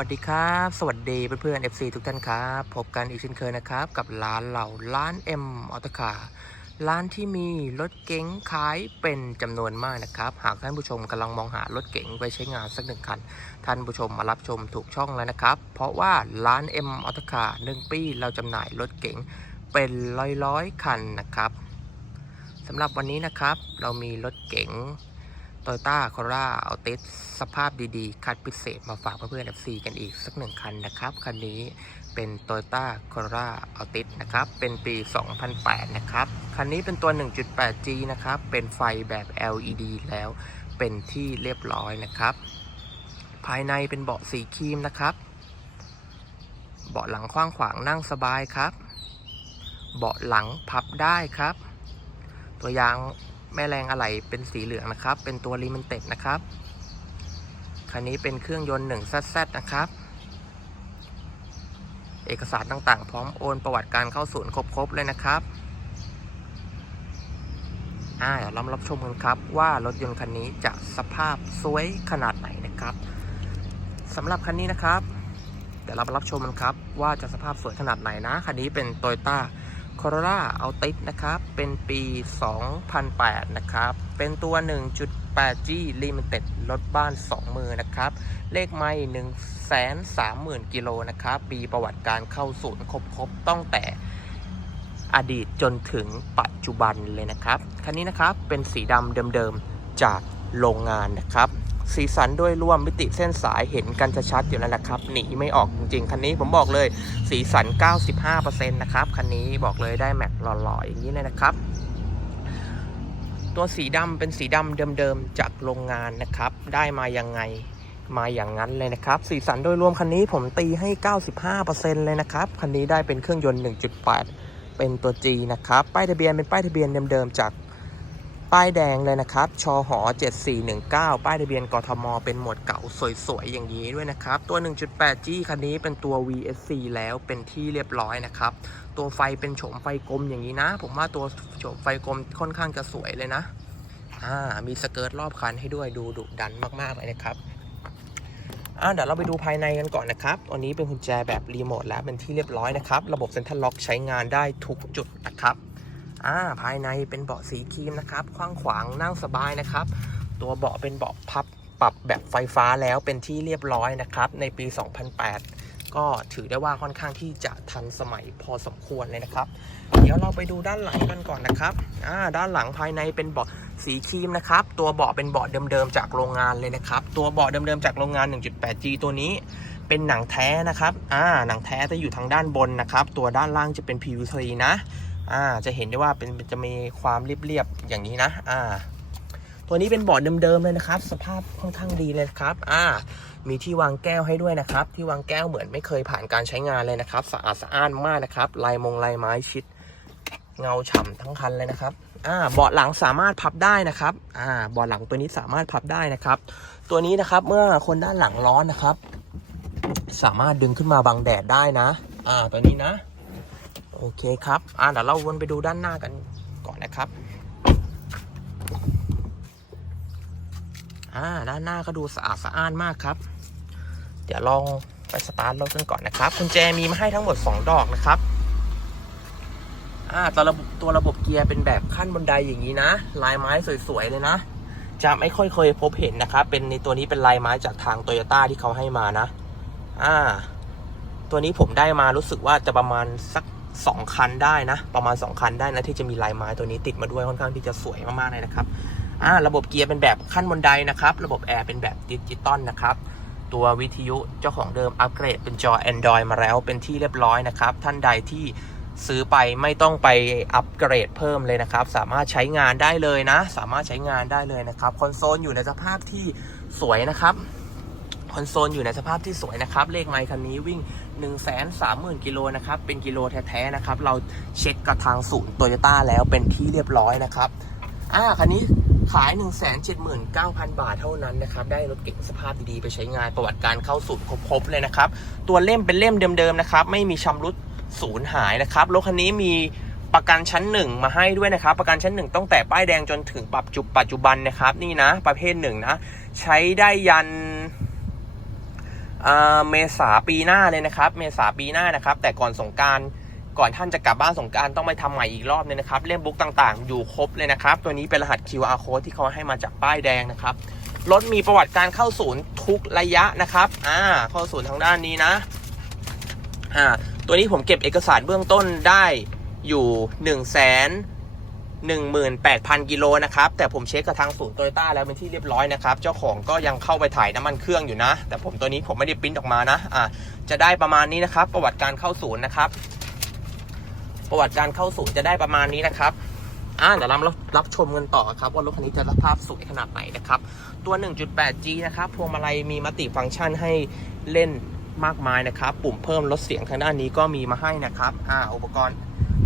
วัสดีครับ สวัสดีเพื่อนๆ FC ทุกท่านครับ พบกันอีกเช่นเคยนะครับ กับร้านเราร้าน M ออโตคาร้านที่มีรถเก๋งขายเป็นจำนวนมากนะครับ หากท่านผู้ชมกำลังมองหารถเก๋งไว้ใช้งานสักหนึ่งคัน ท่านผู้ชมมารับชมถูกช่องแล้วนะครับ เพราะว่าร้าน M ออโตคาหนึ่งปีเราจำหน่ายรถเก๋งเป็นร้อยๆคันนะครับสำหรับวันนี้นะครับ เรามีรถเก๋ง โตโยต้าคอร่าเอาติสสภาพดีๆ คัดพิเศษมาฝากเพื่อนๆ FC กันอีกสักหนึ่งคันนะครับ คันนี้เป็น t o y ต้าคอร่าเอาติสนะครับ เป็นปี 2008 นะครับ คันนี้เป็นตัว 1.8G นะครับ เป็นไฟแบบ LED แล้วเป็นที่เรียบร้อยนะครับ ภายในเป็นเบาะสีครีมนะครับ เบาะหลังกว้างขวางนั่งสบายครับ เบาะหลังพับได้ครับ ตัวยาง แม่แรงอะไหล่เป็นสีเหลืองนะครับ เป็นตัวรีมันเต็ดนะครับ คันนี้เป็นเครื่องยนต์1 ZZ นะครับ เอกสารต่างๆ พร้อมโอนประวัติการเข้าศูนย์ครบๆเลยนะครับอ่าเดี๋ยวรารับชมกันครับว่ารถยนต์คันนี้จะสภาพสวยขนาดไหนนะครับสำหรับคันนี้นะครับ เดี๋ยวเรามารับชมกันครับว่าจะสภาพสวยขนาดไหนนะ คันนี้เป็น Toyota Corolla Altis นะครับ เป็นปี 2008 นะครับ เป็นตัว 1.8G Limited รถบ้าน 2 มือนะครับ เลขไม่ 130,000 กิโลนะครับปีประวัติการเข้าศูนย์ครบๆต้องแต่อดีตจนถึงปัจจุบันเลยนะครับ คันนี้นะครับเป็นสีดำเดิมๆจากโรงงานนะครับ สีสันด้วยร่วมมิติเส้นสายเห็นกันชัดๆอยู่แล้วนะครับหนีไม่ออกจริงๆ คันนี้ผมบอกเลยสีสัน 95%นะครับ คันนี้บอกเลยได้แม็กหล่อๆอย่างนี้เลยนะครับ ตัวสีดำเป็นสีดำเดิมๆจากโรงงานนะครับ ได้มายังไงมาอย่างนั้นเลยนะครับ สีสันโดยรวมคันนี้ผมตีให้ 95%เลยนะครับ คันนี้ได้เป็นเครื่องยนต์ 1.8 เป็นตัว G นะครับ ป้ายทะเบียนเป็นป้ายทะเบียนเดิมๆจาก ป้ายแดงเลยนะครับ ชอหอ 7419 ป้ายทะเบียนกทม เป็นหมวดเก่าสวยๆ อย่างนี้ด้วยนะครับ ตัว 1.8G คันนี้เป็นตัว VSC แล้วเป็นที่เรียบร้อยนะครับ ตัวไฟเป็นโฉมไฟกลมอย่างนี้นะ ผมว่าตัวโฉมไฟกลมค่อนข้างจะสวยเลยนะ อ่า มีสเกิร์ตรอบคันให้ด้วยดูดุดันมากๆเลยนะครับอ่าเดี๋ยวเราไปดูภายในกันก่อนนะครับ ตัวนี้เป็นกุญแจแบบรีโมทแล้วเป็นที่เรียบร้อยนะครับ ระบบเซ็นทรัลล็อกใช้งานได้ทุกจุดนะครับ อ่าภายในเป็นเบาะสีครีมนะครับกว้างขวางนั่งสบายนะครับ ตัวเบาะเป็นเบาะพับปรับแบบไฟฟ้าแล้วเป็นที่เรียบร้อยนะครับ ในปี 2008 ก็ถือได้ว่าค่อนข้างที่จะทันสมัยพอสมควรเลยนะครับ เดี๋ยวเราไปดูด้านหลังกันก่อนนะครับอ่าด้านหลังภายในเป็นเบาะสีครีมนะครับ ตัวเบาะเป็นเบาะเดิมๆจากโรงงานเลยนะครับ ตัวเบาะเดิมๆจากโรงงาน 1.8G ตัวนี้เป็นหนังแท้นะครับ อ่า หนังแท้จะอยู่ทางด้านบนนะครับ ตัวด้านล่างจะเป็น PVC นะ อ่าจะเห็นได้ว่าเป็นจะมีความเรียบๆอย่างนี้นะอ่าตัวนี้เป็นบอร์ดเดิมๆเลยนะครับ สภาพค่อนข้างดีเลยครับอ่ามีที่วางแก้วให้ด้วยนะครับ ที่วางแก้วเหมือนไม่เคยผ่านการใช้งานเลยนะครับ สะอาดสะอ้านมากนะครับ ลายมงลายไม้ชิด เงาฉ่ำทั้งคันเลยนะครับอ่าเบาะหลังสามารถพับได้นะครับอ่าเบาะหลังตัวนี้สามารถพับได้นะครับ ตัวนี้นะครับเมื่อคนด้านหลังร้อนนะครับ สามารถดึงขึ้นมาบังแดดได้นะอ่าตัวนี้นะ โอเคครับอ่าเดี๋ยวเราวนไปดูด้านหน้ากันก่อนนะครับอ่าด้านหน้าก็ดูสะอาดสะอ้านมากครับ เดี๋ยวลองไปสตาร์ทรถกันก่อนนะครับกุญแจมีมาให้ทั้งหมด 2 ดอกนะครับอ่าตัวระบบตัวระบบเกียร์เป็นแบบขั้นบันไดอย่างนี้นะ ลายไม้สวยๆเลยนะ จะไม่ค่อยเคยพบเห็นนะครับ เป็นในตัวนี้เป็นลายไม้จากทางโตโยต้าที่เขาให้มานะ อ่า ตัวนี้ผมได้มารู้สึกว่าจะประมาณสัก 2 คันได้นะ ประมาณ 2 คันได้นะ ที่จะมีลายไม้ตัวนี้ติดมาด้วยค่อนข้างที่จะสวยมากๆเลยนะครับอ่าระบบเกียร์เป็นแบบขั้นบนไดนะครับ ระบบแอร์เป็นแบบดิจิตอลนะครับ ตัววิทยุเจ้าของเดิมอัปเกรดเป็นจอ Android มาแล้วเป็นที่เรียบร้อยนะครับ ท่านใดที่ซื้อไปไม่ต้องไปอัปเกรดเพิ่มเลยนะครับ สามารถใช้งานได้เลยนะ สามารถใช้งานได้เลยนะครับ คอนโซลอยู่ในสภาพที่สวยนะครับ คอนโซลอยู่ในสภาพที่สวยนะครับ เลขไมค์คันนี้วิ่ง 1 3 0 0 0 0 กิโลนะครับ เป็นกิโลแท้ๆนะครับ เราเช็คกับทางศูนย์โตโยต้าแล้วเป็นที่เรียบร้อยนะครับ อ่า คันนี้ขาย 1 7 9 0 0 0 บาทเท่านั้นนะครับ ได้รถเก๋งสภาพดีๆ ไปใช้งานประวัติการเข้าศูนย์ครบๆเลยนะครับ ตัวเล่มเป็นเล่มเดิมๆนะครับ ไม่มีชำรุดศูนย์หายนะครับ รถคันนี้มีประกันชั้นหนึ่งมาให้ด้วยนะครับ ประกันชั้นหนึ่งตั้งแต่ป้ายแดงจนถึงปัจจุปัจจุบันนะครับ นี่นะ ประเภทหนึ่งนะ ใช้ได้ยัน เมษาปีหน้าเลยนะครับ เมษาปีหน้านะครับ แต่ก่อนสงการก่อนท่านจะกลับบ้านสงการต้องไปทำใหม่อีกรอบนึงนะครับ เล่มบุ๊กต่างๆ อยู่ครบเลยนะครับ ตัวนี้เป็นรหัส QR code ที่เขาให้มาจากป้ายแดงนะครับ รถมีประวัติการเข้าศูนย์ทุกระยะนะครับ อ่า เข้าศูนย์ทางด้านนี้นะ อ่า ตัวนี้ผมเก็บเอกสารเบื้องต้นได้อยู่1นึ่งแสน หนึ่งหมื่นแปดพันกิโลนะครับ แต่ผมเช็คกับทางศูนย์โตโยต้าแล้วเป็นที่เรียบร้อยนะครับ เจ้าของก็ยังเข้าไปถ่ายน้ำมันเครื่องอยู่นะ แต่ผมตัวนี้ผมไม่ได้ปริ้นออกมานะอ่าจะได้ประมาณนี้นะครับ ประวัติการเข้าศูนย์นะครับ ประวัติการเข้าศูนย์จะได้ประมาณนี้นะครับอ่าเดี๋ยวเรารับชมกันต่อครับว่ารถคันนี้จะสภาพสวยขนาดไหนนะครับ ตัว 1.8G นะครับพวงมาลัยมีมัลติฟังก์ชันให้เล่นมากมายนะครับ ปุ่มเพิ่มลดเสียงทางด้านนี้ก็มีมาให้นะครับอ่าอุปกรณ์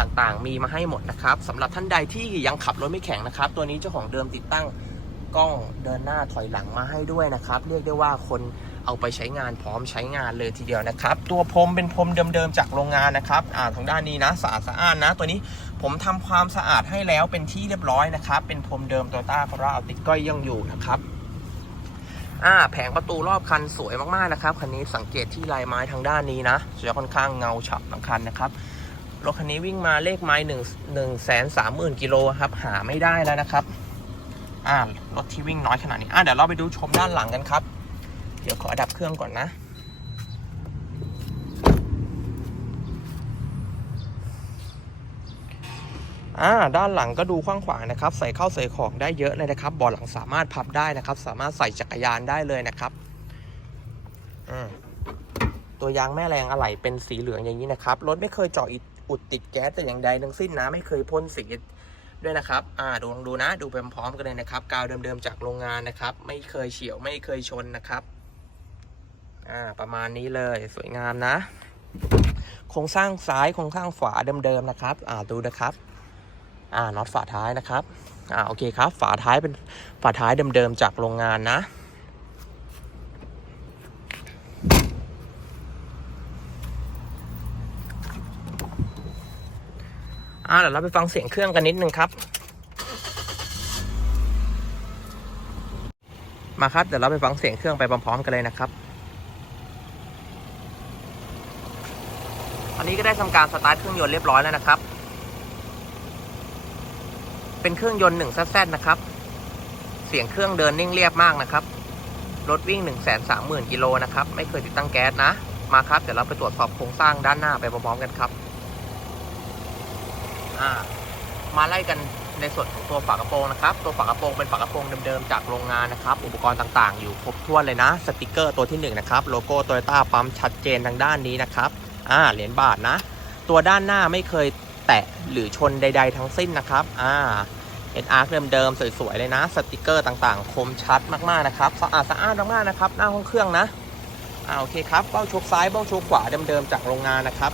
ต่างๆ มีมาให้หมดนะครับสำหรับท่านใดที่ยังขับรถไม่แข็งนะครับ ตัวนี้เจ้าของเดิมติดตั้งกล้องเดินหน้าถอยหลังมาให้ด้วยนะครับ เรียกได้ว่าคนเอาไปใช้งานพร้อมใช้งานเลยทีเดียวนะครับ ตัวพรมเป็นพรมเดิมๆจากโรงงานนะครับอ่าทางด้านนี้นะสะอาดสะอ้านนะ ตัวนี้ผมทำความสะอาดให้แล้วเป็นที่เรียบร้อยนะครับ เป็นพรมเดิมโตต้าคาร่าเอาติดก้อยยังอยู่นะครับอ่าแผงประตูรอบคันสวยมากๆนะครับคันนี้สังเกตที่ลายไม้ทางด้านนี้นะจะค่อนข้างเงาฉ่ำทั้งคันนะครับ รถคันนี้วิ่งมาเลขไม้หนึ่งหนึ่งแสนสามหมื่นกิโลครับ หาไม่ได้แล้วนะครับ อ่ารถที่วิ่งน้อยขนาดนี้อ่าเดี๋ยวเราไปดูชมด้านหลังกันครับ เดี๋ยวขอดับเครื่องก่อนนะอ่าด้านหลังก็ดูกว้างขวางนะครับ ใส่เข้าใส่ของได้เยอะเลยนะครับบาะหลังสามารถพับได้นะครับ สามารถใส่จักรยานได้เลยนะครับอืมตัวยางแม่แรงอะไหล่เป็นสีเหลืองอย่างนี้นะครับรถไม่เคยเจาะอิฐ อุดติดแก๊สแต่อย่างใดทั้งสิ้นนะไม่เคยพ่นสีด้วยนะครับ อ่า ดูลองดูนะ ดูไปพร้อมๆกันเลยนะครับ กาวเดิมๆจากโรงงานนะครับ ไม่เคยเฉียว ไม่เคยชนนะครับ อ่า ประมาณนี้เลย สวยงามนะ โครงสร้างซ้ายโครงสร้างขวาเดิมๆนะครับ อ่า ดูนะครับ อ่า น็อตฝาท้ายนะครับ อ่า โอเคครับ ฝาท้ายเป็นฝาท้ายเดิมๆจากโรงงานนะ อ่าเดี๋ยวเราไปฟังเสียงเครื่องกันนิดนึงครับ มาครับเดี๋ยวเราไปฟังเสียงเครื่องไปพร้อมๆกันเลยนะครับอันนี้ก็ได้ทำการสตาร์ทเครื่องยนต์เรียบร้อยแล้วนะครับ เป็นเครื่องยนต์1 z z นะครับ เสียงเครื่องเดินนิ่งเรียบมากนะครับ รถวิ่ง1 3 0 0 0 0กิโลนะครับ ไม่เคยติดตั้งแก๊สนะ มาครับ เดี๋ยวเราไปตรวจสอบโครงสร้างด้านหน้าไปพร้อมๆกันครับ อ่ามาไล่กันในส่วนของตัวฝากระโปรงนะครับ ตัวฝากระโปรงเป็นฝากระโปรงเดิมๆจากโรงงานนะครับ อุปกรณ์ต่างๆ อยู่ครบถ้วนเลยนะ สติกเกอร์ตัวที่1นงนะครับ โลโก้โตโยต้าปั๊มชัดเจนทางด้านนี้นะครับ อ่า เหรียญบาทนะ ตัวด้านหน้าไม่เคยแตะหรือชนใด ๆ ทั้งสิ้นนะครับ อ่าเอ็นอาร์เดิมๆสวยๆเลยนะ สติกเกอร์ต่างๆ คมชัดมากๆนะครับ สะอาดสะอานมากๆนะครับ หน้าห้องเครื่องนะ อ่า โอเคครับ เบ้าโชคซ้าย เบ้าโชคขวาเดิมๆจากโรงงานนะครับ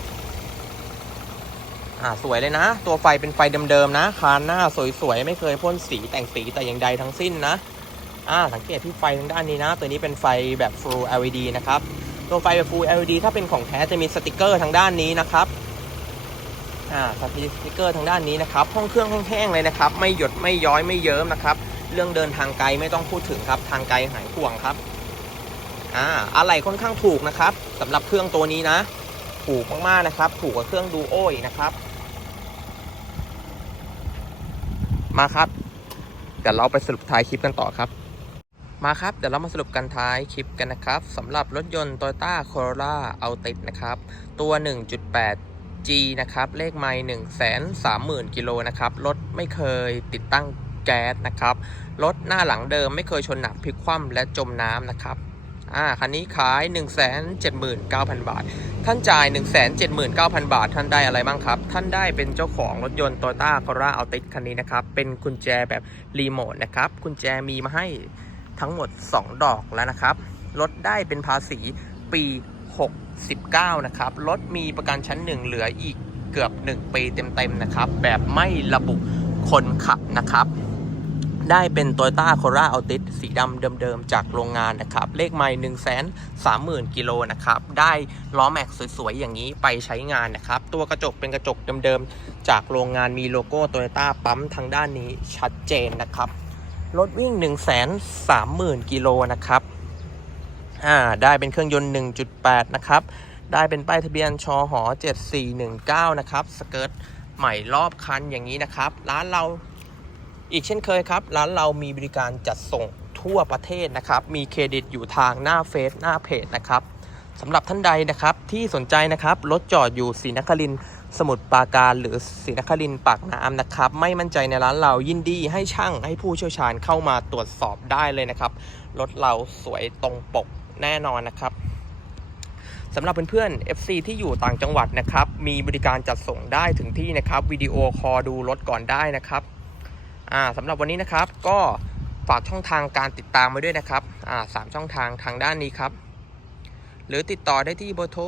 อ่าสวยเลยนะ ตัวไฟเป็นไฟเดิมๆนะคานหน้าสวยๆ ไม่เคยพ่นสีแต่งสีแต่อย่างใดทั้งสิ้นนะอ่าสังเกตที่ไฟทางด้านนี้นะ ตัวนี้เป็นไฟแบบ Full LED นะครับ ตัวไฟแบบ Full LED ถ้าเป็นของแท้จะมีสติกเกอร์ทางด้านนี้นะครับอ่าสติกเกอร์ทางด้านนี้นะครับ ห้องเครื่องแห้งๆเลยนะครับ ไม่หยดไม่ย้อยไม่เยิ้มนะครับ เรื่องเดินทางไกลไม่ต้องพูดถึงครับ ทางไกลหายห่วงครับอ่าอะไหล่ค่อนข้างถูกนะครับสำหรับเครื่องตัวนี้นะ ถูกมากๆนะครับ ถูกกว่าเครื่องดูโอ้ยนะครับ มาครับ เดี๋ยวเราไปสรุปท้ายคลิปกันต่อครับ มาครับ เดี๋ยวเรามาสรุปกันท้ายคลิปกันนะครับสำหรับรถยนต์ Toyota Corolla Altis นะครับ ตัว 1.8 G นะครับ เลขไมล์1 3 0 0 0 0กิโลนะครับ รถไม่เคยติดตั้งแก๊สนะครับ รถหน้าหลังเดิมไม่เคยชนหนักพลิกคว่ำและจมน้ำนะครับ อ่าคันนี้ขาย 179,000 บาท ท่านจ่าย 179,000 บาท ท่านได้อะไรบ้างครับ ท่านได้เป็นเจ้าของรถยนต์ Toyota Corolla Altis คันนี้นะครับ เป็นกุญแจแบบรีโมทนะครับ กุญแจมีมาให้ทั้งหมด 2 ดอกแล้วนะครับรถได้เป็นภาษีปี 69 นะครับ รถมีประกันชั้น 1 เหลืออีกเกือบ 1 ปีเต็มๆนะครับ แบบไม่ระบุคนขับนะครับ ได้เป็น Toyota Corolla Altis สีดำเดิมๆ จากโรงงานนะครับ เลขไมล์1 3 0 0 0 0 กิโลนะครับ ได้ล้อแม็กสวยๆ อย่างนี้ไปใช้งานนะครับ ตัวกระจกเป็นกระจกเดิมๆ จากโรงงานมีโลโก้ Toyota ปั๊มทางด้านนี้ชัดเจนนะครับ รถวิ่ง 1 3 0 0 0 0 กิโลนะครับอ่าได้เป็นเครื่องยนต์ 1.8 นะครับ ได้เป็นป้ายทะเบียนชอหอ7419 นะครับ สเกิร์ตใหม่รอบคันอย่างนี้นะครับ ร้านเรา อีกเช่นเคยครับ ร้านเรามีบริการจัดส่งทั่วประเทศนะครับ มีเครดิตอยู่ทางหน้าเฟซหน้าเพจนะครับสำหรับท่านใดนะครับที่สนใจนะครับรถจอดอยู่ศรีนครินสมุทรปราการหรือศรีนครินปากน้ำนะครับ ไม่มั่นใจในร้านเรายินดีให้ช่างให้ผู้เชี่ยวชาญเข้ามาตรวจสอบได้เลยนะครับ รถเราสวยตรงปกแน่นอนนะครับสำหรับเพื่อนๆ FC ที่อยู่ต่างจังหวัดนะครับ มีบริการจัดส่งได้ถึงที่นะครับวิดีโอคอลดูรถก่อนได้นะครับ อ่าสำหรับวันนี้นะครับก็ฝากช่องทางการติดตามไว้ด้วยนะครับอ่าสามช่องทางทางด้านนี้ครับ หรือติดต่อได้ที่เบอร์โทร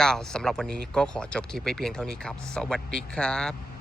0819142999สำหรับวันนี้ก็ขอจบคลิปไปเพียงเท่านี้ครับ สวัสดีครับ